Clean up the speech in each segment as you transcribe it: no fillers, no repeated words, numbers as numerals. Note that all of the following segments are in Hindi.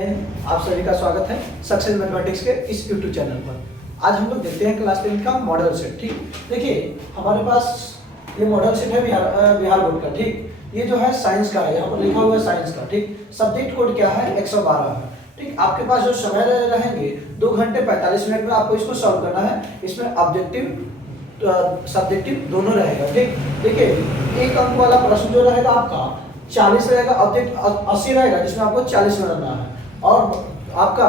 आप सभी का स्वागत है सक्सेस मैथमेटिक्स के इस यूट्यूब चैनल पर। आज हम लोग देखते हैं क्लास 10 का मॉडल सेट। ठीक, देखिए हमारे पास ये मॉडल सेट है बिहार बोर्ड का। ठीक, ये जो है साइंस का है, यहाँ पर लिखा हुआ है साइंस का। ठीक, सब्जेक्ट कोड क्या है 112 है। ठीक, आपके पास जो समय रहेंगे 2 घंटे 45 मिनट में आपको इसको सॉल्व करना है। इसमें ऑब्जेक्टिव सब्जेक्टिव दोनों रहेगा। ठीक, देखिए एक अंक वाला प्रश्न जो रहेगा आपका 40 रहेगा, ऑब्जेक्ट 80 रहेगा, जिसमें आपको 40 में करना है। और आपका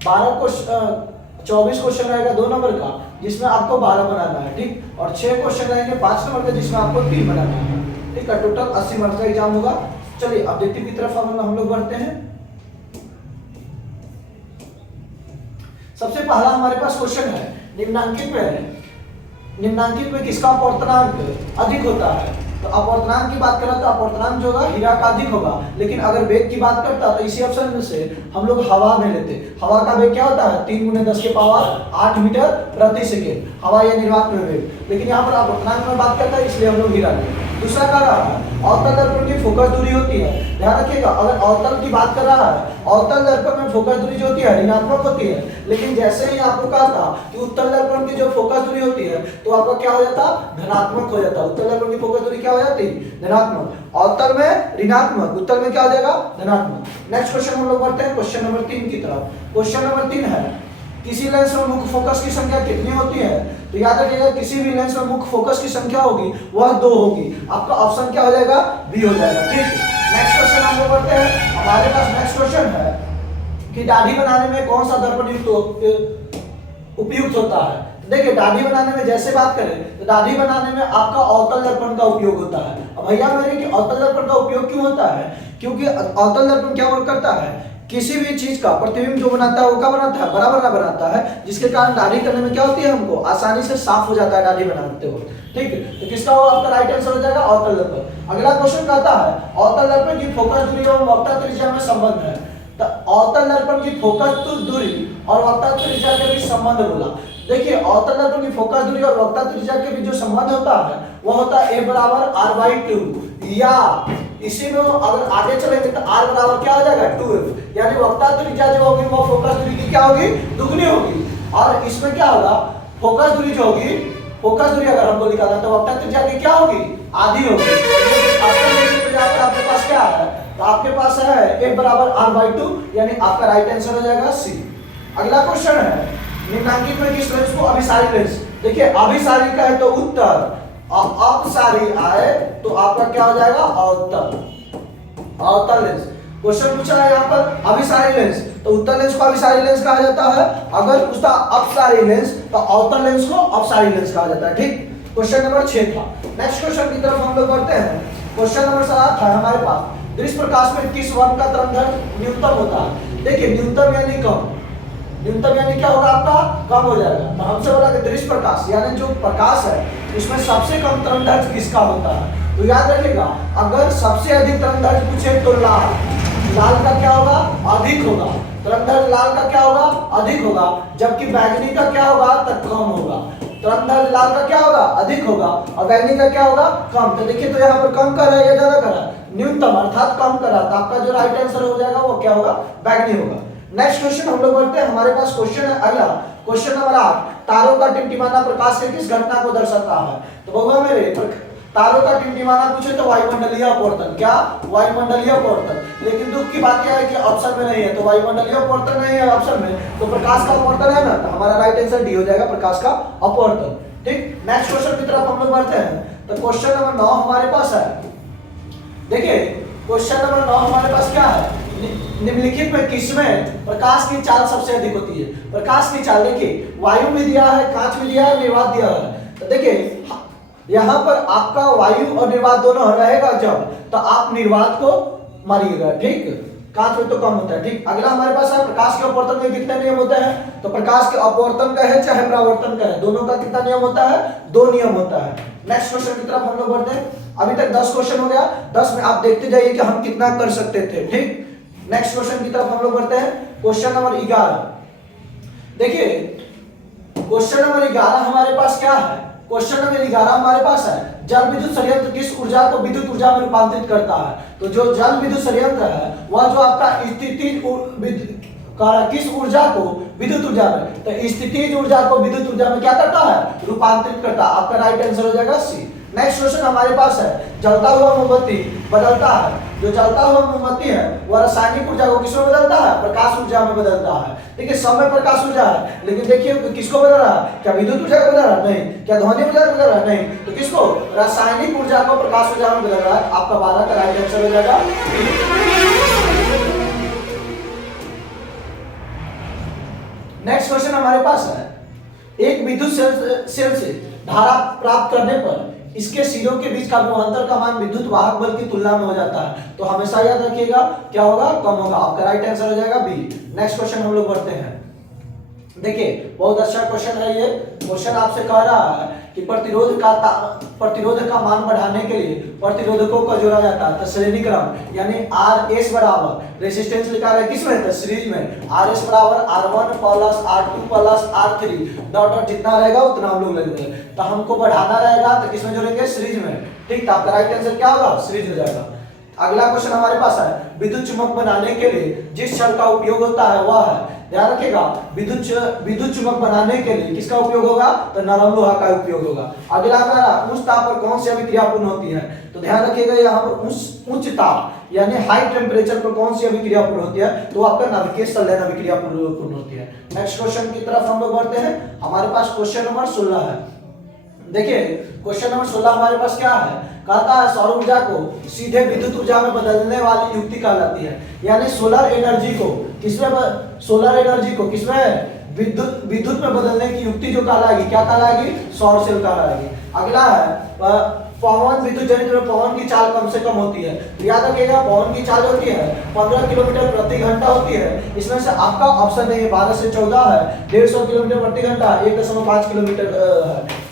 24 क्वेश्चन रहेगा 2 नंबर का, जिसमें आपको 12 बनाना है। ठीक, और 6 क्वेश्चन रहेंगे 5 नंबर के, जिसमें आपको 3 बनाना है। ठीक है, टोटल 80 मार्क्स का एग्जाम होगा। चलिए ऑब्जेक्टिव की तरफ हम लोग बढ़ते हैं। सबसे पहला हमारे पास क्वेश्चन है निम्नांकित में किसका अपवर्तनांक अधिक होता है। तो अपवर्तनांक की बात करें तो अपवर्तनांक जो होगा हीरा का अधिक होगा, लेकिन अगर वेग की बात करता तो इसी ऑप्शन में से हम लोग हवा में लेते। हवा का वेग क्या होता है 3 × 10⁸ मीटर प्रति सेकेंड, हवा या निर्वात में वेग। लेकिन यहाँ पर अपवर्तनांक में बात करता है, इसलिए हम लोग हीरा लेते। दूसरा कह रहा है अवतल दर्पण की फोकस दूरी होती है। ध्यान रखिएगा, अगर अवतल की बात कर रहा है, अवतल दर्पण में फोकस दूरी जो होती है ऋणात्मक होती है। लेकिन जैसे ही आपको कहा था कि उत्तल दर्पण की जो फोकस दूरी होती है तो आपका क्या हो जाता, धनात्मक हो जाता। उत्तल दर्पण की फोकस दूरी क्या हो जाती, धनात्मक। अवतल में ऋणात्मक, उत्तल में क्या हो जाएगा, धनात्मक। नेक्स्ट क्वेश्चन हम लोग बढ़ते हैं क्वेश्चन नंबर 3 की तरफ। क्वेश्चन नंबर 3 है किसी लेंस में मुख्य फोकस की संख्या कितनी होती है। तो याद रखिएगा किसी भी लेंस में मुख्य फोकस की संख्या होगी वह 2 होगी। आपका ऑप्शन क्या हो जाएगा, बी हो जाएगा। ठीक, नेक्स्ट क्वेश्चन हम लोग बढ़ते हैं। हमारे पास नेक्स्ट क्वेश्चन है कि दाढ़ी बनाने में कौन सा दर्पण उपयुक्त होता है। देखिए दाढ़ी बनाने में जैसे बात करें तो दाढ़ी बनाने में आपका अवतल दर्पण का उपयोग होता है। अब भैया मेरे कि अवतल दर्पण का उपयोग क्यों होता है, क्योंकि अवतल दर्पण क्या वर्क करता है, किसी भी चीज का प्रतिबिंब जो बनाता है वो क्या बनाता है, बराबर ना बनाता है, जिसके कारण दाढ़ी करने में क्या होती है, हमको आसानी से साफ हो जाता है दाढ़ी बनाते वक्त। ठीक है, तो किसका होगा आपका राइट आंसर हो जाएगा अवतल दर्पण। अगला क्वेश्चन कहता है अवतल दर्पण की फोकस दूरी और वक्रता त्रिज्या में संबंध है। तो अवतल दर्पण की फोकस दूरी और वक्रता त्रिज्या के बीच संबंध बोला। देखिए अवतल दर्पण की फोकस दूरी और वक्रता त्रिज्या के बीच जो संबंध होता है वो होता है a = r/2, या इसी में अगर आगे चलेंगे तो r बराबर क्या हो जाएगा 2f, यानी वक्रता त्रिज्या जो होगी वो फोकस दूरी की क्या होगी, दुगनी होगी। और इसमें क्या होगा, फोकस दूरी जो होगी, फोकस दूरी अगर हमको निकालना तो वक्रता त्रिज्या की क्या होगी, आधी होगी। आपके पास क्या है, तो आपके पास है a = r/2, यानी आपका राइट आंसर हो जाएगा सी। अगला क्वेश्चन है निम्नांकित में किस लेंस को अभिसारी लेंस। देखिए अभिसारी का है तो उत्तर, अपसारी आए तो आपका क्या हो जाएगा अवतल लेंस। क्वेश्चन पूछा है यहाँ पर अभिसारी लेंस, तो उत्तल लेंस को अभिसारी लेंस कहा जाता है। अगर पूछता अपसारी लेंस तो अवतल लेंस को अपसारी लेंस कहा जाता है। ठीक, क्वेश्चन नंबर 6 था। नेक्स्ट क्वेश्चन की तरफ हम लोग बढ़ते हैं। क्वेश्चन नंबर 7 था हमारे पास दृश्य प्रकाश में किस वर्ग का तरंगदैर्घ्य न्यूनतम होता है। देखिए न्यूनतम यानी कम, न्यूनतम यानी क्या होगा आपका कम हो जाएगा। तो हमसे बोला कि दृश्य प्रकाश यानी जो प्रकाश है इसमें सबसे कम तरंगदैर्घ्य किसका होता है। तो याद रखिएगा अगर सबसे अधिक तरंगदैर्घ्य पूछे तो लाल का क्या होगा, अधिक होगा। तरंगदैर्घ्य लाल का क्या होगा, अधिक होगा, जबकि बैंगनी का क्या होगा तो कम होगा। तरंगदैर्घ्य लाल का क्या होगा, अधिक होगा, और बैंगनी का क्या होगा, कम। तो देखिए तो यहाँ पर कम कर रहा है या ज्यादा कर रहा है, न्यूनतम अर्थात कम कर रहा है। तो आपका जो राइट आंसर हो जाएगा वो क्या होगा, बैंगनी होगा। नेक्स्ट क्वेश्चन हम लोग बढ़ते हैं। हमारे पास क्वेश्चन है अगला क्वेश्चन नंबर 8, तारों का टिमटिमाना प्रकाश से किस घटना को दर्शाता है। तो बउआ मेरे तारों का टिमटिमाना पूछे तो वायुमंडलीय अपवर्तन, क्या वायुमंडलीय अपवर्तन। लेकिन दुख की बात यह है कि ऑप्शन में नहीं है, तो वायुमंडलीय अपवर्तन नहीं है ऑप्शन में, तो प्रकाश का अपवर्तन है ना, तो हमारा राइट आंसर डी हो जाएगा, प्रकाश का अपवर्तन। ठीक, नेक्स्ट क्वेश्चन की तरफ हम लोग बढ़ते हैं। तो क्वेश्चन नंबर 9 हमारे पास है। देखिए क्वेश्चन नंबर 9 हमारे पास क्या है, निम्नलिखित में किसमें प्रकाश की चाल सबसे अधिक होती है। प्रकाश की चाल देखिए वायु में दिया है, कांच में दिया है, निर्वात दिया है। तो देखिए यहाँ पर आपका वायु और निर्वात दोनों रहेगा जब, तो आप निर्वात को मारिएगा। ठीक, कांच में तो कम होता है। ठीक, अगला हमारे पास है प्रकाश के अपवर्तन में कितने नियम होते हैं। तो प्रकाश के अपवर्तन का है चाहे परावर्तन का है, दोनों का कितना नियम होता है, 2 नियम होता है। नेक्स्ट क्वेश्चन की तरफ हम लोग बढ़ते हैं। अभी तक 10 क्वेश्चन हो गया, 10 में आप देखते जाइए कि हम कितना कर सकते थे। ठीक, नेक्स्ट क्वेश्चन की तरफ हम लोग बढ़ते हैं। Question number 11। देखिए क्वेश्चन नंबर 11 हमारे पास क्या है, क्वेश्चन नंबर 11 हमारे पास है, जल विद्युत संयंत्र किस ऊर्जा को विद्युत ऊर्जा में रूपांतरित करता है। तो जो जल विद्युत संयंत्र है वह जो आपका स्थितिज किस ऊर्जा को विद्युत ऊर्जा में, तो स्थितिज ऊर्जा को विद्युत ऊर्जा में क्या करता है, रूपांतरित करता है। आपका राइट आंसर हो जाएगा सी। नेक्स्ट क्वेश्चन हमारे पास है, जलता हुआ मोमबत्ती बदलता है, जो जलता हुआ मोमबत्ती है वह रासायनिक ऊर्जा को किसमें बदलता है, प्रकाश ऊर्जा में बदलता है। देखिए समय प्रकाश ऊर्जा है, लेकिन देखिए किसको बदल रहा है, क्या विद्युत ऊर्जा को बदल रहा है, नहीं। क्या ध्वनि ऊर्जा को बदल रहा है, नहीं। तो किसको, रासायनिक ऊर्जा को प्रकाश ऊर्जा में बदल रहा है। आपका 12 का राइट आंसर हो जाएगा। नेक्स्ट क्वेश्चन हमारे पास है, एक विद्युत सेल से धारा प्राप्त करने पर इसके सिरों के बीच का विभवांतर का मान विद्युत वाहक बल की तुलना में हो जाता है। तो हमेशा याद रखिएगा क्या होगा, कम होगा। आपका राइट आंसर हो जाएगा बी। नेक्स्ट क्वेश्चन हम लोग बढ़ते हैं। देखिए बहुत अच्छा क्वेश्चन है ये। क्वेश्चन आपसे कह रहा है कि प्रतिरोध का मान बढ़ाने के लिए प्रतिरोधकों को जोड़ा जाता है। तो श्रेणी क्रम यानी RS बराबर रेजिस्टेंस लिखा है किसमें, तो सीरीज में। RS बराबर R1 plus R2 plus R3 dot dot जितना रहेगा उतना हम लोग लेंगे। तो हमको बढ़ाना रहेगा तो किसमें जोड़ेंगे, सीरीज में। ठीक, तो आपका राइट आंसर क्या होगा, सीरीज हो जाएगा। अगला क्वेश्चन हमारे पास है, विद्युत चुम्बक बनाने के लिए जिस छड़ का उपयोग होता है वह है, ध्यान रखिएगा, विद्युत चुम्बक बनाने के लिए किसका उपयोग होगा, तो नरम लोहा का उपयोग होगा। अगला हमारा उच्च ताप पर कौन सी अभिक्रिया पूर्ण होती है। तो ध्यान रखिएगा यहाँ पर उच्च ताप यानी हाई टेम्परेचर पर कौन सी अभिक्रिया पूर्ण होती है, तो आपका नाभिकीय संलयन अभिक्रिया पूर्ण होती है। नेक्स्ट क्वेश्चन की तरफ हम लोग बढ़ते हैं। हमारे पास क्वेश्चन नंबर 16 है। देखिए क्वेश्चन नंबर 16 हमारे पास क्या है, कहता है सौर ऊर्जा को सीधे विद्युत ऊर्जा में बदलने वाली युक्ति कहलाती है। यानी सोलर एनर्जी को किसमें विद्युत में बदलने की युक्ति जो कहलाएगी, क्या कहलाएगी, सौर सेल कहलाएगी। अगला है पवन विद्युत जनित्र में पवन की चाल कम से कम होती है। तो याद रखिएगा पवन की चाल होती है 15 किलोमीटर प्रति घंटा होती है। इसमें से आपका ऑप्शन है 12 से 14 है, 150 किलोमीटर प्रति घंटा, 1.5 किलोमीटर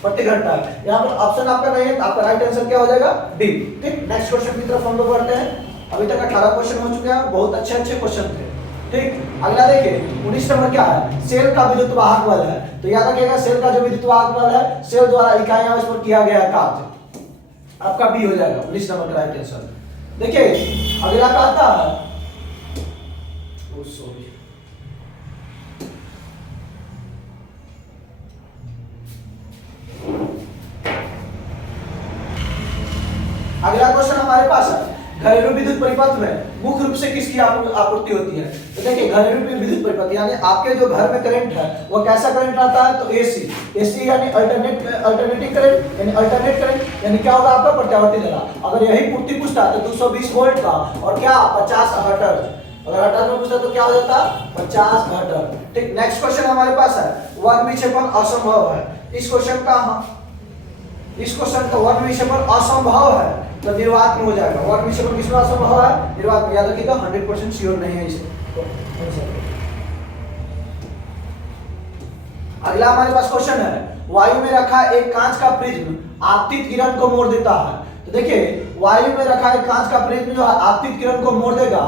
प्रति घंटा। यहाँ पर ऑप्शन आपका नहीं है, आपका राइट आंसर क्या हो जाएगा, डी। ठीक, नेक्स्ट क्वेश्चन की तरफ हम लोग बढ़ते हैं। अभी तक 18 क्वेश्चन हो चुके हैं, बहुत अच्छे क्वेश्चन थे। ठीक, अगला देखिए 19 नंबर क्या है, सेल का विद्युत वाहक बल है। तो याद रखिएगा सेल का जो विद्युत वाहक बल है, सेल द्वारा इकाइयां इस पर किया गया कार्य, आपका बी हो जाएगा 19 नंबर का राइट आंसर। देखिए अगला कहता है, अगला क्वेश्चन हमारे पास है, घरेलू विद्युत परिपथ में मुख्य रूप से किसकी आपूर्ति होती है। तो देखिए घरेलू विद्युत परिपथ यानी आपके जो घर में करंट है वो कैसा करंट रहता है, तो एसी यानी अल्टरनेटिंग करंट यानी अल्टरनेट करंट यानी क्या होगा आपका, प्रत्यावर्ती धारा। अगर यही पूर्ति पूछता है तो 220 वोल्ट का और क्या 50 हर्ट्ज, अगर हर्ट्ज में पूछता तो क्या हो जाता, 50 हर्ट्ज। ठीक, नेक्स्ट क्वेश्चन हमारे पास है, वर्ग विक्षेपण असंभव है। इस क्वेश्चन का वर्ग विक्षेपण असंभव है तो निर्वात में हो जाएगा। वर्ग विक्षेपण किसमें असंभव है, निर्वात में। याद रखिएगा 100% श्योर नहीं है इसे। अगला हमारे पास क्वेश्चन है, वायु में रखा एक कांच का प्रिज्म आपतित किरण को मोड़ देता है। तो देखिए वायु में रखा एक कांच का प्रिज्म जो आपतित किरण को मोड़ देगा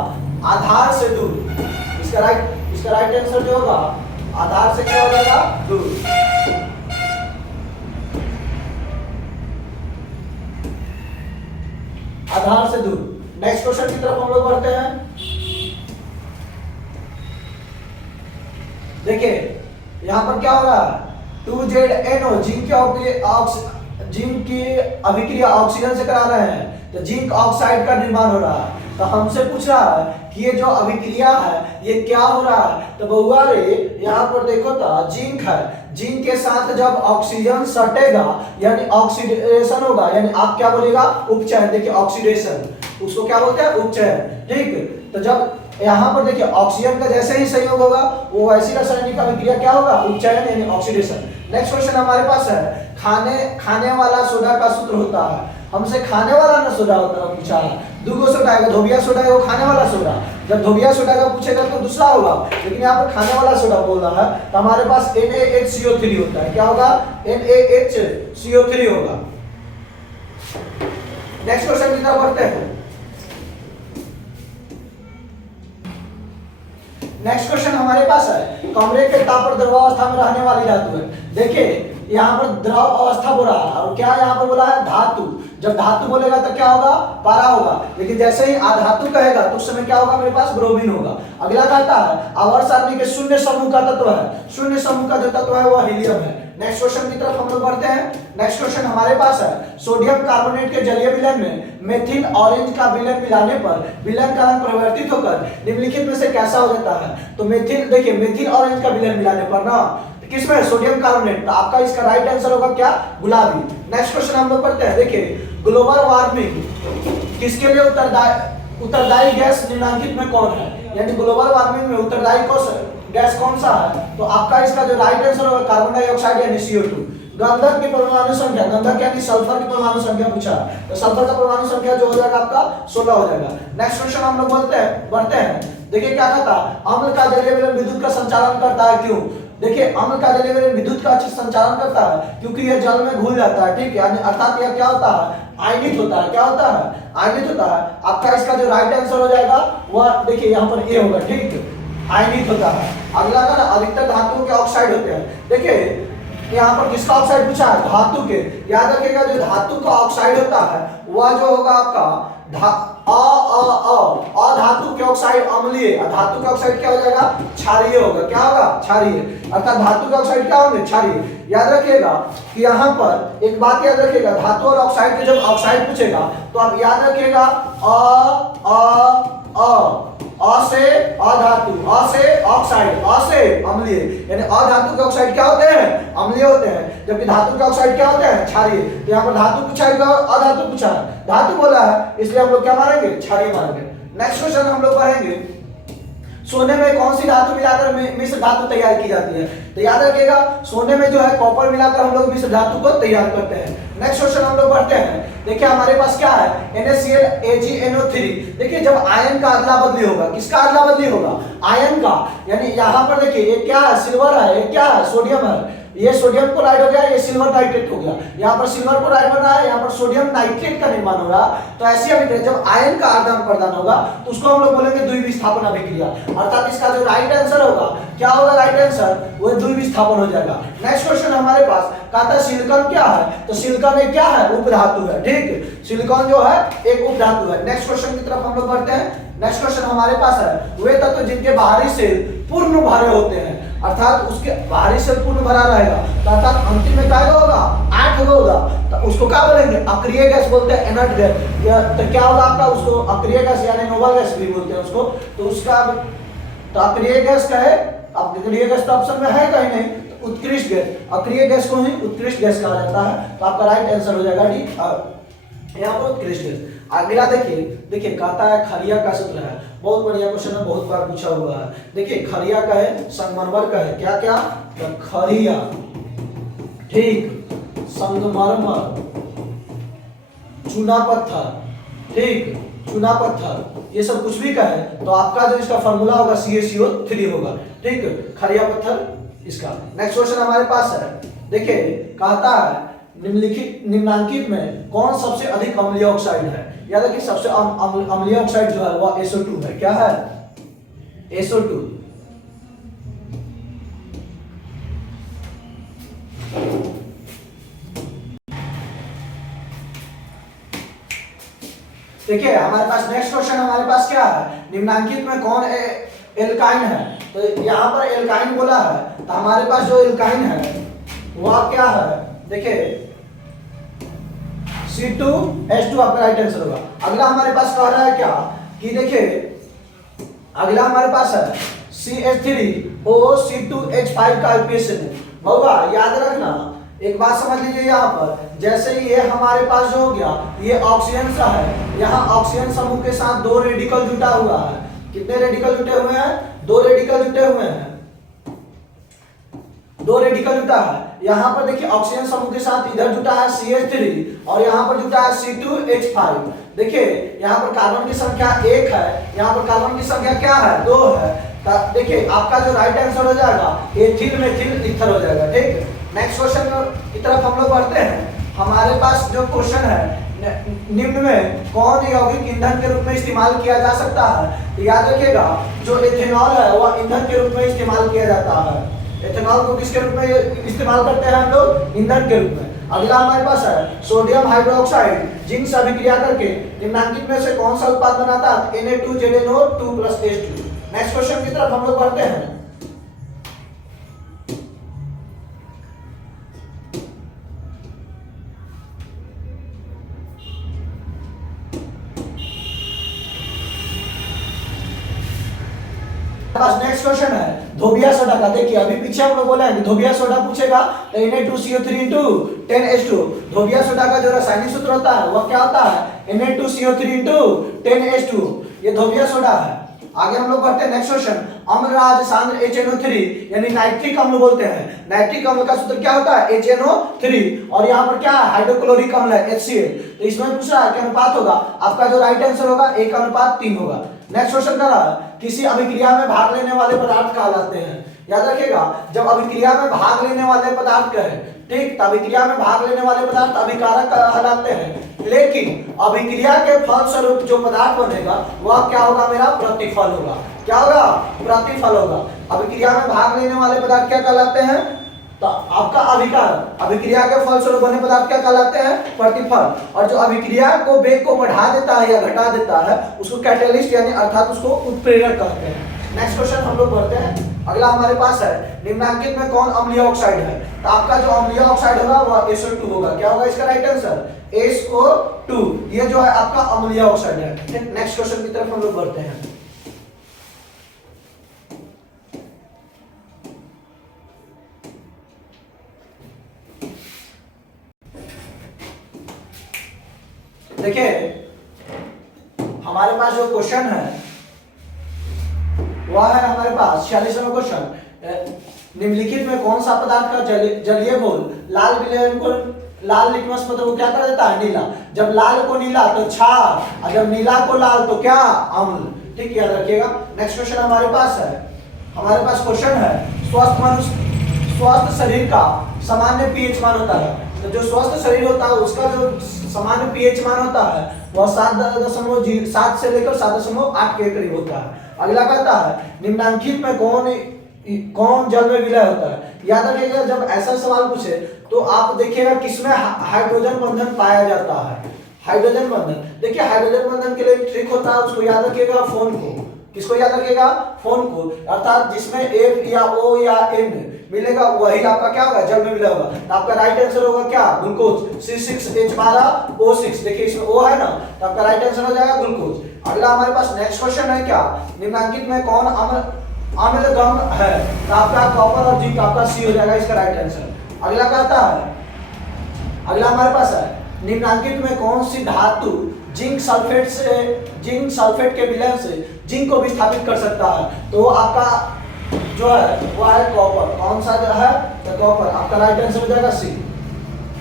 आधार से दूर। इसका राइट आंसर जो होगा आधार से क्या हो जाएगा, दूर। आधार से दूर। नेक्स्ट क्वेश्चन की तरफ हम लोग बढ़ते हैं। देखिए यहां पर क्या हो रहा है, 2ZNO जिंक की अभिक्रिया ऑक्सीजन से करा रहे हैं, तो जिंक ऑक्साइड का निर्माण हो रहा है। तो हमसे पूछ रहा है कि ये जो अभिक्रिया है ये क्या हो रहा है। तो बहुआ रे यहाँ पर देखो तो जिंक है, जिंक के साथ जब ऑक्सीजन सटेगा यानी ऑक्सीडेशन होगा, यानी आप क्या बोलेगा, उपचयन। देखिए ऑक्सीडेशन उसको क्या बोलते हैं, उपचयन। ठीक, तो जब यहाँ पर देखिए ऑक्सीजन का जैसे ही संयोग होगा वो वैसी रासायनिक अभिक्रिया क्या होगा, उपचयन यानी ऑक्सीडेशन। नेक्स्ट क्वेश्चन हमारे पास है, खाने वाला सोडा का सूत्र होता है। हमसे खाने वाला ना सोडा होता है पूछा है, दूगो सोडा है, धोबिया सोडा है वो खाने वाला सोडा। जब धोबिया सोडा का पूछेगा तो दूसरा होगा, लेकिन यहाँ पर खाने वाला सोडा बोल रहा है तो हमारे पास NaHCO3 होता है। क्या होगा, NaHCO3 होगा। नेक्स्ट क्वेश्चन की तरफ बढ़ते हैं। नेक्स्ट क्वेश्चन हमारे पास है, कमरे के ताप पर द्रवावस्था में रहने वाली धातु है। देखिए यहाँ पर द्रव अवस्था बोला है, और क्या यहाँ पर बोला है धातु। जब धातु बोलेगा तो क्या होगा, पारा होगा, लेकिन जैसे ही अधातु कहेगा तो उस समय क्या होगा, मेरे पास ब्रोमीन होगा। अगला कहता है आवर्त सारणी के शून्य समूह का तत्व है, शून्य समूह का जो तत्व है वह हीलियम है। नेक्स्ट क्वेश्चन की तरफ हम लोग बढ़ते हैं। नेक्स्ट क्वेश्चन हमारे पास है सोडियम कार्बोनेट के जलीय विलयन में मेथिल ऑरेंज का विलयन मिलाने पर विलयन का रंग परिवर्तित होकर निम्नलिखित में से कैसा हो जाता है। तो मेथिल, देखिए मेथिल ऑरेंज का विलयन मिलाने पर ना किसमें, सोडियम कार्बोनेट, तो आपका इसका राइट आंसर होगा क्या, गुलाबी। नेक्स्ट क्वेश्चन हम लोग पढ़ते हैं। देखिए ग्लोबल वार्मिंग किसके लिए उत्तरदायी गैस निम्नलिखित में कौन है, यानी ग्लोबल वार्मिंग में उत्तरदायी गैस कौन सा है। तो आपका इसका जो राइट आंसर होगा कार्बन डाइऑक्साइड यानी CO2। गंधक की परमाणु संख्या, गंधक यानी सल्फर की परमाणु संख्या पूछा, तो सल्फर का परमाणु संख्या जो हो जाएगा आपका 16 हो जाएगा। नेक्स्ट क्वेश्चन हम लोग बढ़ते हैं। देखिए क्या कहता है, अम्ल का जलीय विलयन विद्युत का संचालन करता है, क्यों। देखिए अम्ल का जलीय विलयन विद्युत का संचालन करता है क्योंकि यह जल में घुल जाता है, ठीक है, यानी अर्थात यह क्या होता है, आयनित होता है। क्या होता है, आयनित होता है। आपका इसका जो राइट आंसर हो जाएगा वह देखिए यहाँ पर ए होगा, ठीक, आयनित होता है। अगला का अधिकतर धातुओं के ऑक्साइड होते हैं। देखिए यहाँ पर किसका ऑक्साइड पूछा है, धातु के। याद रखिएगा जो धातु का ऑक्साइड होता है वह जो होगा आपका धातु के ऑक्साइड अम्लीय, धातु का ऑक्साइड क्या हो जाएगा, क्षारीय होगा। क्या होगा, क्षारीय, अर्थात धातु के ऑक्साइड क्या होंगे, क्षारीय। याद रखिएगा कि यहाँ पर एक बात याद रखिएगा, धातु और ऑक्साइड के जब ऑक्साइड पूछेगा तो आप याद रखिएगा अ से अधातु, अ से ऑक्साइड, अ से अम्लीय, यानी अधातु के ऑक्साइड क्या होते हैं, अम्लीय होते हैं, जबकि धातु के ऑक्साइड क्या होते हैं, क्षारीय। तो यहाँ पर धातु पूछा है, अधातु पूछा है, धातु बोला है, इसलिए हम लोग क्या मानेंगे, क्षारीय मानेंगे। नेक्स्ट क्वेश्चन हम लोग पढ़ेंगे, सोने में कौन सी धातु मिलाकर मिश्र धातु तैयार की जाती है। तो याद रखिएगा सोने में जो है कॉपर मिलाकर हम लोग मिश्र धातु को तैयार करते हैं। नेक्स्ट क्वेश्चन हम लोग पढ़ते हैं। देखिए हमारे पास क्या है, NaCl AgNO3। देखिए जब आयन का अदला बदली होगा, किसका अदला बदली होगा, आयन का, यानी यहाँ पर देखिए ये क्या है, सिल्वर है, ये क्या है, सोडियम है, ये सोडियम क्लोराइड हो गया, ये सिल्वर नाइट्रेट हो गया। यहाँ पर सिल्वर क्लोराइड बन रहा है, यहाँ पर सोडियम नाइट्रेट का निर्माण हो रहा। तो ऐसी अभिक्रिया जब आयन का आदान प्रदान होगा तो उसको हम लोग बोलेंगे द्विविस्थापन अभिक्रिया। अर्थात इसका जो राइट आंसर होगा, क्या होगा राइट आंसर, वो द्विविस्थापन हो जाएगा। नेक्स्ट क्वेश्चन हमारे पास कहता है सिलिकॉन क्या है। तो सिलिकॉन एक क्या है, उपधातु है, ठीक, सिलिकॉन जो है एक उपधातु है। नेक्स्ट क्वेश्चन की तरफ हम लोग बढ़ते हैं। नेक्स्ट क्वेश्चन हमारे पास है, वे तत्व जिनके बाहरी सेल पूर्ण भरे होते हैं, अर्थात उसके बाहरी सेल पूर्ण भरा रहेगा, तो अर्थात अंतिम में क्या होगा, 8 होगा, तो उसको क्या बोलेंगे, अक्रिय गैस बोलते हैं, इनर्ट गैस। तो क्या होगा आपका, उसको अक्रिय गैस यानी नोबल गैस भी बोलते हैं उसको। तो उसका तो अक्रिय गैस का है, अक्रिय गैस तो ऑप्शन में है कहीं नहीं, तो उत्कृष्ट गैस, अक्रिय गैस को ही उत्कृष्ट गैस कहा जाता है। तो आपका राइट आंसर हो जाएगा डी, यहाँ पर उत्कृष्ट गैस। अगला देखिए कहता है खरिया का सूत्र है, बहुत बढ़िया क्वेश्चन है, बहुत बार पूछा हुआ है। देखिए खरिया का है, संगमरमर का है, क्या क्या, तो खरिया, ठीक, संगमरमर, चूना पत्थर, ठीक, चूना पत्थर, ये सब कुछ भी का है, तो आपका जो इसका फॉर्मूला होगा CaCO3 होगा, ठीक, खरिया पत्थर इसका। नेक्स्ट क्वेश्चन हमारे पास है। देखिए कहता है निम्नांकित में कौन सबसे अधिक अम्लीय ऑक्साइड है। याद रखिए सबसे अम्लीय ऑक्साइड जो है वह SO2 है। क्या है, SO2। देखिए हमारे पास नेक्स्ट क्वेश्चन हमारे पास क्या है, निम्नांकित में कौन एल्काइन है। तो यहाँ पर एल्काइन बोला है, तो हमारे पास जो एल्काइन है वह क्या है, देखिए C2H2 आपका राइट आंसर होगा। अगला हमारे पास कह रहा है क्या कि देखिए अगला हमारे पास है CH3O C2H5 का इक्वेशन होगा। याद रखना एक बात समझ लीजिए, यहाँ पर जैसे ये हमारे पास जो हो गया, ये ऑक्सीजन सा है, यहाँ ऑक्सीजन समूह के साथ 2 रेडिकल जुटा हुआ है। कितने रेडिकल जुटे हुए हैं, 2 रेडिकल जुटे हुए हैं, 2 रेडिकल जुटा है। यहाँ पर देखिए ऑक्सीजन समूह के साथ इधर जुटा है CH3 और यहाँ पर जुटा है C2H5। देखिए यहाँ पर कार्बन की संख्या 1 है, यहाँ पर कार्बन की संख्या क्या है, 2 है। देखिए आपका जो राइट आंसर हो जाएगा एथिल मेथिल ईथर हो जाएगा, ठीक। नेक्स्ट क्वेश्चन की तरफ हम लोग बढ़ते हैं। हमारे पास जो क्वेश्चन है, निम्न में कौन यौगिक ईंधन के रूप में इस्तेमाल किया जा सकता है। तो याद रखिएगा जो एथेनॉल है वह ईंधन के रूप में इस्तेमाल किया जाता है। एथेनॉल को किसके रूप में इस्तेमाल करते हैं हम लोग? ईंधन के रूप में। अगला हमारे पास है सोडियम हाइड्रोक्साइड जिंक से अभिक्रिया करके निम्नलिखित में से कौन सा उत्पाद बनाता है? Na2ZnO2 + H2। नेक्स्ट क्वेश्चन की तरफ हम लोग बढ़ते हैं। नेक्स्ट क्वेश्चन है धोबिया सोडा का। देखिए अभी पीछे हम लोग बोले हैं कि धोबिया सोडा पूछेगा तो Na2CO3 * 10H2। धोबिया सोडा का जो रासायनिक सूत्र होता है वह क्या होता है? Na2CO3 * 10H2। ये धोबिया सोडा है। आगे हम लोग बढ़ते हैं नेक्स्ट क्वेश्चन। अम्लराज सांद्र HNO3 यानी नाइट्रिक अम्ल बोलते हैं। नाइट्रिक अम्ल का सूत्र क्या होता है? HNO3। और यहाँ पर क्या है? हाइड्रोक्लोरिक अम्ल है HCl। तो इसमें पूछ रहा है क्या अनुपात होगा? आपका जो राइट आंसर होगा 1:3 होगा। नेक्स्ट क्वेश्चन का किसी अभिक्रिया में भाग लेने वाले पदार्थ कहलाते हैं। याद रखिएगा जब अभिक्रिया में भाग लेने वाले पदार्थ कहे, ठीक, तो अभिक्रिया में भाग लेने वाले पदार्थ अभिकारक कहलाते हैं। लेकिन अभिक्रिया के फलस्वरूप जो पदार्थ बनेगा वह क्या होगा? मेरा प्रतिफल होगा। क्या होगा? प्रतिफल होगा। अभिक्रिया में भाग लेने वाले पदार्थ क्या कहलाते हैं? तो आपका अभिकार, अभिक्रिया के फलस्वरूप बने पदार्थ क्या कहलाते हैं? प्रतिफल। और जो अभिक्रिया को वेग को बढ़ा देता है या घटा देता है उसको कैटलिस्ट यानी अर्थात उसको उत्प्रेरक कहते हैं। नेक्स्ट क्वेश्चन हम लोग बढ़ते हैं। अगला हमारे पास है निम्नलिखित में कौन अम्लीय ऑक्साइड है? तो आपका जो अम्लीय ऑक्साइड होगा वह SO2 होगा। क्या होगा इसका राइट आंसर? SO2। ये जो है आपका अम्लीय ऑक्साइड है। नेक्स्ट क्वेश्चन की तरफ हम लोग बढ़ते हैं। देखिए हमारे पास जो क्वेश्चन है वह है हमारे पास 46वां क्वेश्चन। निम्नलिखित में कौन सा पदार्थ का जलीय घोल लाल विलयन को लाल लिटमस पत्र को क्या कर देता है? नीला। जब लाल को नीला तो क्षार, और जब नीला को लाल तो क्या? अम्ल। ठीक, याद रखिएगा। नेक्स्ट क्वेश्चन हमारे पास है, हमारे पास क्वेश्चन है स्वस्थ शरीर का सामान्य पीएच मान होता है। तो जो स्वस्थ शरीर होता है उसका जो सामान्य पीएच मान होता है वह 7 से लेकर 7.8 के करीब होता है। अगला कहता है निम्नलिखित में कौन जल में विलय होता है? याद रखिएगा जब ऐसा सवाल पूछे तो आप देखिएगा किसमें हाइड्रोजन बंधन पाया जाता है। हाइड्रोजन बंधन, देखिए हाइड्रोजन बंधन के लिए एक ट्रिक होता है, उसको याद रखिएगा फोन को। किसको याद रखिएगा? फोन को। अर्थात जिसमें F या O या N मिलेगा वही आपका क्या होगा? जल में विलय होगा। तो आपका राइट आंसर होगा क्या? Glucose C6H12O6। देखिए इसमें O है ना, तो आपका राइट आंसर हो जाएगा ग्लूकोज। अगला हमारे पास नेक्स्ट क्वेश्चन है क्या? निम्नलिखित में कौन अम्लगम है? तो आपका कॉपर और जिंक आपका C हो जाएगा इसका राइट आंसर। अगला कहता है, अगला हमारे पास है निम्नलिखित में कौन सी धातु जिंक सल्फेट के विलयन से जिंक को विस्थापित कर सकता है? तो आपका जो है वो है कॉपर। कौन सा जो है? तो कॉपर। आपका राइट आंसर हो जाएगा C।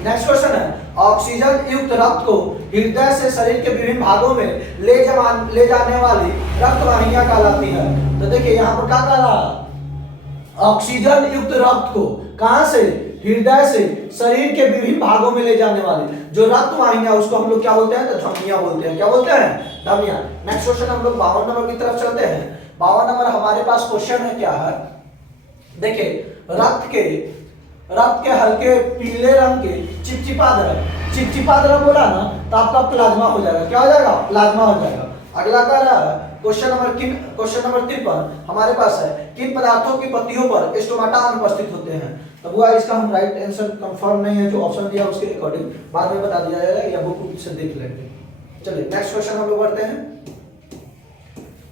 नेक्स्ट क्वेश्चन है ऑक्सीजन युक्त रक्त को हृदय से शरीर के विभिन्न भागों में ले जाने वाली रक्त वाहिनियां कहलाती है। तो देखिए यहाँ पर क्या कह रहा है? ऑक्सीजन युक्त रक्त को कहां से? हृदय से शरीर के विभिन्न भागों में ले जाने वाली जो रक्त वाहिनियां उसको हम लोग क्या बोलते हैं? तो धमनियां बोलते हैं। क्या बोलते हैं? धमनियां। नेक्स्ट क्वेश्चन हम लोग 52 नंबर की तरफ चलते हैं। 52 नंबर हमारे पास क्वेश्चन है क्या है? देखिए रक्त के हल्के पीले रंग के चिपचिपा द्रव बोला ना तो आपका प्लाज्मा हो जाएगा। क्या हो जाएगा? प्लाज्मा हो जाएगा। अगला कह रहा है क्वेश्चन नंबर 53 हमारे पास है किन पदार्थों की पत्तियों पर स्टोमाटा अनुपस्थित होते हैं? तो वो इसका हम राइट आंसर कंफर्म नहीं है, जो ऑप्शन दिया उसके अकॉर्डिंग बाद में बता दिया जाएगा या बुक से देख लेंगे। चलिए नेक्स्ट क्वेश्चन हम लोग बढ़ते हैं।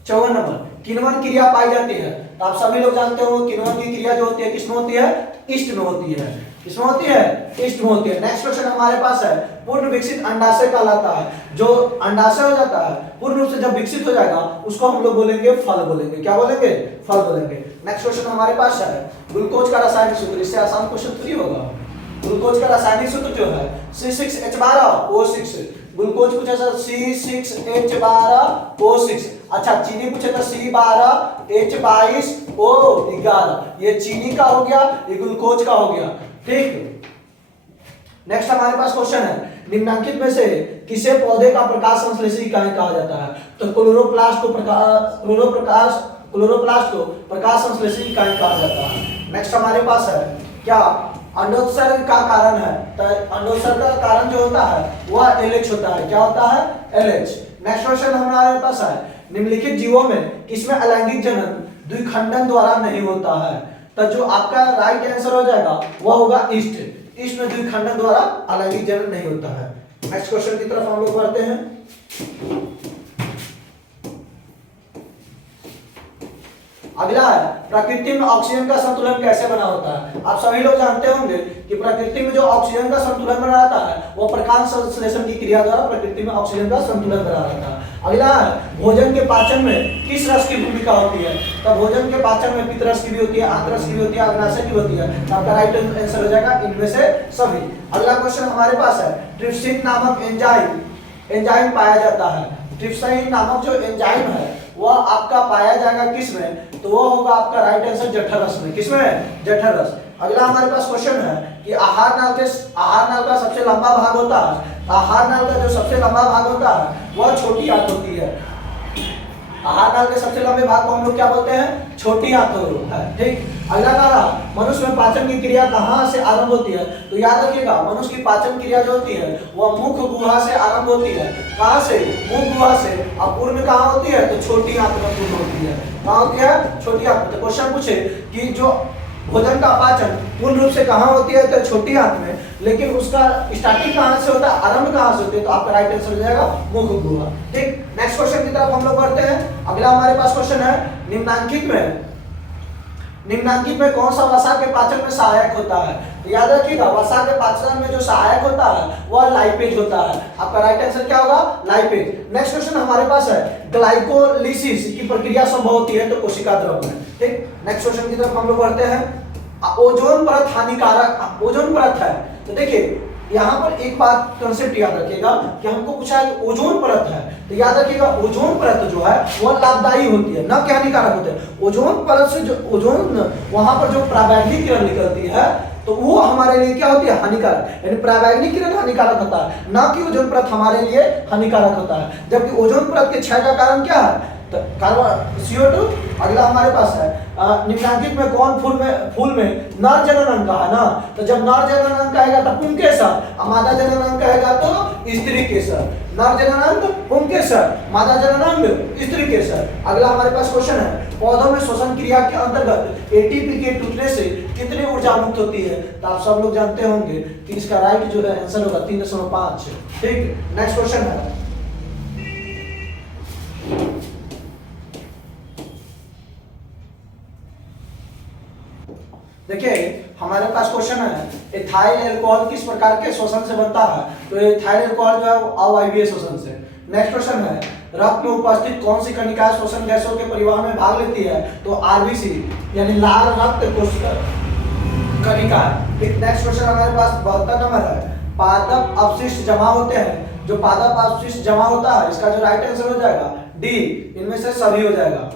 54 नंबर किण्वन क्रिया पाई जाती है। तो आप सभी लोग जानते हो किण्वन की क्रिया जो होती है किसमें होती है? ईस्ट में होती है। किसमें होती है? ईस्ट में होती है। नेक्स्ट क्वेश्चन हमारे पास है पूर्ण विकसित अंडाशय कहलाता है। जो अंडाशय हो जाता है पूर्ण रूप से जब विकसित हो जाएगा उसको हम लोग बोलेंगे फल बोलेंगे। क्या बोलेंगे? फल बोलेंगे। नेक्स्ट क्वेश्चन हमारे पास है ग्लूकोज का रासायनिक सूत्र। इससे आसान क्वेश्चन थोड़ी होगा। ग्लूकोज का रासायनिक सूत्र जो है C6H12O6। ग्लूकोज पूछा था C6H12O6। अच्छा चीनी पूछा था C12H22O11। ये चीनी का हो गया, ये ग्लूकोज का हो गया। ठीक। नेक्स्ट हमारे पास क्वेश्चन है निम्नलिखित में से किसे पौधे का प्रकाश संश्लेषी इकाई कहा जाता है? तो क्लोरोप्लास्ट को प्रकाश संश्लेषी इकाई कहा जाता है। नेक्स्ट हमारे पास है क्या अंडोत्सर्ग का कारण है, तो अंडोत्सर्ग का कारण जो होता है वह LH होता है। क्या होता है? LH। नेक्स्ट क्वेश्चन हमारे पास है निम्नलिखित जीवों में किसमें अलैंगिक जनन द्विखंडन द्वारा नहीं होता है, तो जो आपका राइट आंसर हो जाएगा वह होगा ईस्ट। ईस्ट में द्विखंडन द्वारा अलैंगिक जनन नहीं होता है। नेक्स्ट क्वेश्चन की तरफ हम लोग बढ़ते हैं। अगला है प्रकृति में ऑक्सीजन का संतुलन कैसे बना होता है। आप सभी लोग जानते होंगे कि प्रकृति में जो ऑक्सीजन का संतुलन बना रहता है वो प्रकाश संश्लेषण की क्रिया द्वारा प्रकृति में ऑक्सीजन का संतुलन बना रहता है। अगला है भोजन के पाचन में किस रस की भूमिका होती है, तो भोजन के पाचन में पित्त रस की भी होती है, आंत रस की भी होती है, अग्नाशय की होती है। तो आपका राइट आंसर हो जाएगा इनमें से सभी। अगला क्वेश्चन हमारे पास है ट्रिप्सिन नामक एंजाइम पाया जाता है। ट्रिप्सिन नामक जो एंजाइम है वह आपका पाया जाएगा किसमें, तो वो होगा आपका राइट आंसर जठर रस में। किसमें? जठर रस। अगला हमारे पास क्वेश्चन है कि आहार नाल का सबसे लंबा भाग होता है। आहार नाल का जो सबसे लंबा भाग होता है वह छोटी आंत होती है। आहार नाल के सबसे लंबे भाग को हम लोग क्या बोलते हैं? छोटी आंत होता है। ठीक। अगला कहा मनुष्य में पाचन की क्रिया कहाँ से आरंभ होती है, तो याद रखिएगा मनुष्य की पाचन क्रिया जो होती है वह मुख गुहा से आरंभ होती है। कहाँ से? मुख गुहा से। और पूर्ण कहाँ होती है, तो छोटी आंत में पूर्ण होती है। कहाँ होती है? छोटी आंत में। तो क्वेश्चन पूछे कि जो भोजन का पाचन पूर्ण रूप से कहाँ होती है, तो छोटी आंत में, लेकिन उसका स्टार्टिंग कहाँ से होता है, आरंभ कहाँ से होती है, तो आपका राइट आंसर हो जाएगा मुख गुहा। ठीक। नेक्स्ट क्वेश्चन की तरफ हम लोग बढ़ते हैं। अगला हमारे पास क्वेश्चन है निम्नांकित में कौन सा वसा के पाचन में सहायक होता है, तो याद रखिएगा वसा के पाचन में जो सहायक होता है वह लाइपेज होता है। आपका राइट आंसर क्या होगा? लाइपेज। नेक्स्ट क्वेश्चन हमारे पास है ग्लाइकोलिसिस की प्रक्रिया संभव होती है तो कोशिका द्रव में। ठीक। नेक्स्ट क्वेश्चन की तरफ हम लोग बढ़ते हैं। ओजोन परत हानिकारक, ओजोन परत है, तो देखिए यहाँ पर एक बात कंसेप्ट याद रखिएगा कि हमको पूछा है कि ओजोन परत है, तो याद रखिएगा ओजोन परत जो है वह लाभदायी होती है, न कि हानिकारक होते हैं। ओजोन परत से जो ओजोन वहां पर जो पराबैंगनी किरण निकलती है तो वो हमारे लिए क्या होती है? हानिकारक। यानी पराबैंगनी किरण हानिकारक होता है, ना कि ओजोन परत हमारे लिए हानिकारक होता है। जबकि ओजोन परत के क्षय का कारण क्या है, तो कार्बन CO2। अगला हमारे पास है निम्नांकित में कौन फूल में नर जनन अंग का है ना, तो जब नर जनन अंग कहेगा तो पुंकेसर, और मादा जनन अंग कहेगा तो स्त्री केसर। नर जनन अंग पुंकेसर, मादा जनन अंग स्त्री केसर। अगला हमारे पास क्वेश्चन है पौधों में श्वसन क्रिया के अंतर्गत ATP के टूटने से कितनी ऊर्जा मुक्त होती है, तो आप सब लोग जानते होंगे कि इसका राइट जो है आंसर होगा 3.5। ठीक। नेक्स्ट क्वेश्चन है देखिए हमारे पास क्वेश्चन है एथाइल अल्कोहल किस प्रकार के श्वसन से बनता है, तो एथाइल अल्कोहल जो है अवायवीय श्वसन से। नेक्स्ट क्वेश्चन है रक्त में उपस्थित कौन सी कणिका श्वसन गैसों के परिवहन में भाग लेती है, तो RBC यानी लाल रक्त कोशिका कणिका। नेक्स्ट क्वेश्चन हमारे पास 72 नंबर है पादप अवशिष्ट जमा होते हैं, जो पादप अवशिष्ट जमा होता है इसका जो राइट आंसर हो जाएगा D, इनमें से सभी हो जाएगा।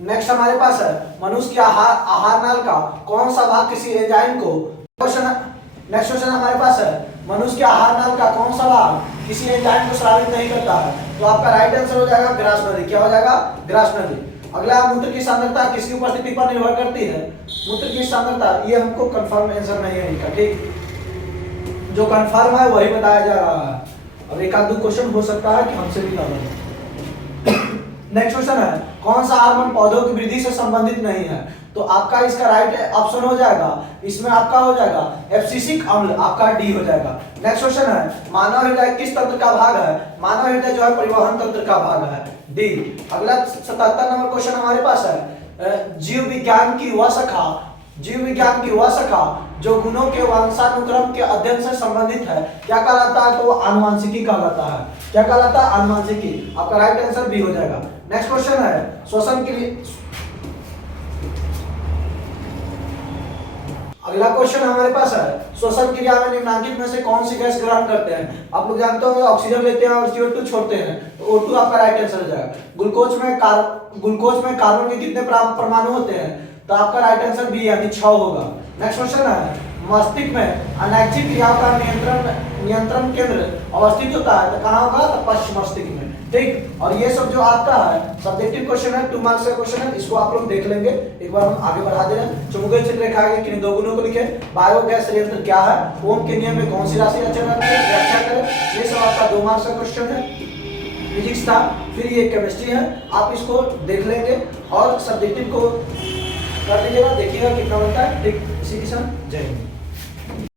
नेक्स्ट हमारे पास है मनुष्य के आहार नाल का कौन सा भाग किसी एंजाइम को नेक्स्ट क्वेश्चन हमारे पास है मनुष्य के आहार नाल का कौन सा भाग किसी एंजाइम को स्रावित नहीं करता है, तो आपका राइट आंसर हो जाएगा ग्रास नदी। क्या हो जाएगा? ग्रास नदी। अगला मूत्र की सांद्रता किसकी उपस्थिति पर निर्भर करती है, मूत्र की सांद्रता, ये हमको कंफर्म आंसर नहीं है इनका। ठीक। जो कंफर्म है वही बताया जा रहा है। अब एक आध दो क्वेश्चन हो सकता है कि हमसे भी ना बने। नेक्स्ट क्वेश्चन है कौन सा हार्मोन पौधों की वृद्धि से संबंधित नहीं है, तो आपका इसका राइट ऑप्शन हो जाएगा, इसमें आपका हो जाएगा एब्सिसिक अम्ल, आपका D हो जाएगा। नेक्स्ट क्वेश्चन है मानव हृदय किस तंत्र का भाग है, मानव हृदय जो है परिवहन तंत्र का भाग है, D। अगला 77 नंबर क्वेश्चन हमारे पास है जीव विज्ञान की वह शाखा जो गुणों के वंशानुक्रम के अध्ययन से संबंधित है क्या कहलाता है, तो वो आनुवंशिकी कहलाता है। क्या कहलाता है? आनुवंशिकी। आपका राइट आंसर B हो जाएगा। नेक्स्ट क्वेश्चन है श्वसन क्रिया। अगला क्वेश्चन हमारे पास है श्वसन क्रिया में निम्नलिखित में से कौन सी गैस ग्रहण करते हैं। आप लोग जानते होंगे ऑक्सीजन लेते हैं और CO2 छोड़ते हैं, तो O2 आपका राइट आंसर हो जाएगा। ग्लूकोज में कार्बन के कितने परमाणु होते हैं, तो आपका राइट आंसर B यानी 6 होगा। नेक्स्ट क्वेश्चन है मस्तिष्क में अनैच्छिक क्रियाओं का नियंत्रण केंद्र अवस्थित होता है, तो कहाँ होगा, तो पश्च मस्तिष्क में। ठीक। और ये सब जो आपका है सब्जेक्टिव क्वेश्चन है, 2 मार्क्स का क्वेश्चन है, इसको आप लोग देख लेंगे। एक बार हम आगे बढ़ा दे रहे हैं। चुंबकीय क्षेत्र रेखा के किन दो गुणों को लिखे, बायोगैस संयंत्र क्या है, ओम के नियम में कौन सी राशि अचर रहती है, व्याख्या करें। ये सब आपका 2 मार्क्स का क्वेश्चन है, फिजिक्स था। फिर ये केमिस्ट्री है, आप इसको देख लेंगे और सब्जेक्टिव को कर लीजिएगा, देखिएगा कितना बनता है। ठीक, इसी के साथ जय हिंद।